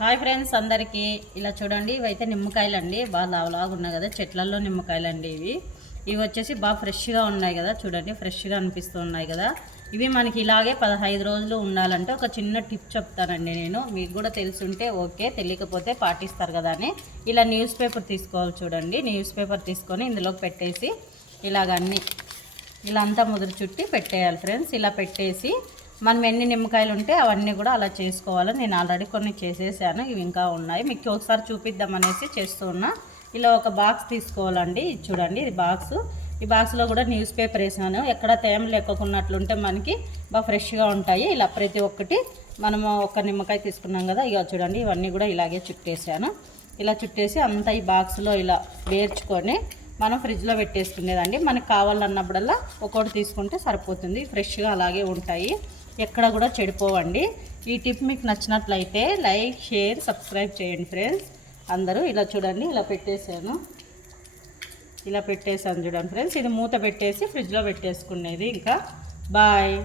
Hi friends అందరికీ ఇలా చూడండి, ఇవైతే నిమ్మకాయలు అండి. బాగా లావులాగా ఉన్నాయి కదా, చెట్లలో నిమ్మకాయలు అండి ఇవి వచ్చేసి బాగా ఫ్రెష్గా ఉన్నాయి కదా, చూడండి ఫ్రెష్గా అనిపిస్తూ ఉన్నాయి కదా. ఇవి మనకి ఇలాగే 15 రోజులు ఉండాలంటే ఒక చిన్న టిప్ చెప్తానండి నేను. మీకు కూడా తెలుసుంటే ఓకే, తెలియకపోతే పాటిస్తారు కదా అని. ఇలా న్యూస్ పేపర్ తీసుకోవాలి చూడండి. న్యూస్ పేపర్ తీసుకొని ఇందులోకి పెట్టేసి ఇలాగన్నీ ఇలా అంతా ముదురు చుట్టి పెట్టేయాలి ఫ్రెండ్స్. ఇలా పెట్టేసి మనం ఎన్ని నిమ్మకాయలు ఉంటే అవన్నీ కూడా అలా చేసుకోవాలి. నేను ఆల్రెడీ కొన్ని చేసేసాను, ఇవి ఇంకా ఉన్నాయి. మీకు ఒకసారి చూపిద్దామనేసి చేస్తూ ఉన్నా. ఇలా ఒక బాక్స్ తీసుకోవాలండి. ఇది చూడండి, ఇది బాక్స్. ఈ బాక్స్లో కూడా న్యూస్ పేపర్ వేసాను. ఎక్కడ తేమ లేకున్నట్లుంటే మనకి బాగా ఫ్రెష్గా ఉంటాయి. ఇలా ప్రతి ఒక్కటి మనము ఒక నిమ్మకాయ తీసుకున్నాం కదా, ఇక చూడండి ఇవన్నీ కూడా ఇలాగే చుట్టేసాను. ఇలా చుట్టేసి అంతా ఈ బాక్స్లో ఇలా వేర్చుకొని మనం ఫ్రిడ్జ్లో పెట్టేసుకునేదండి. మనకు కావాలన్నప్పుడల్లా ఒక్కొక్కటి తీసుకుంటే సరిపోతుంది. ఫ్రెష్గా అలాగే ఉంటాయి, ఎక్కడ కూడా చెడిపోవండి. ఈ టిప్ మీకు నచ్చినట్లయితే లైక్, షేర్, సబ్స్క్రైబ్ చేయండి ఫ్రెండ్స్ అందరూ. ఇలా చూడండి, ఇలా పెట్టేసాను చూడండి ఫ్రెండ్స్. ఇది మూత పెట్టేసి ఫ్రిడ్జ్లో పెట్టేసుకునేది. ఇంకా బాయ్.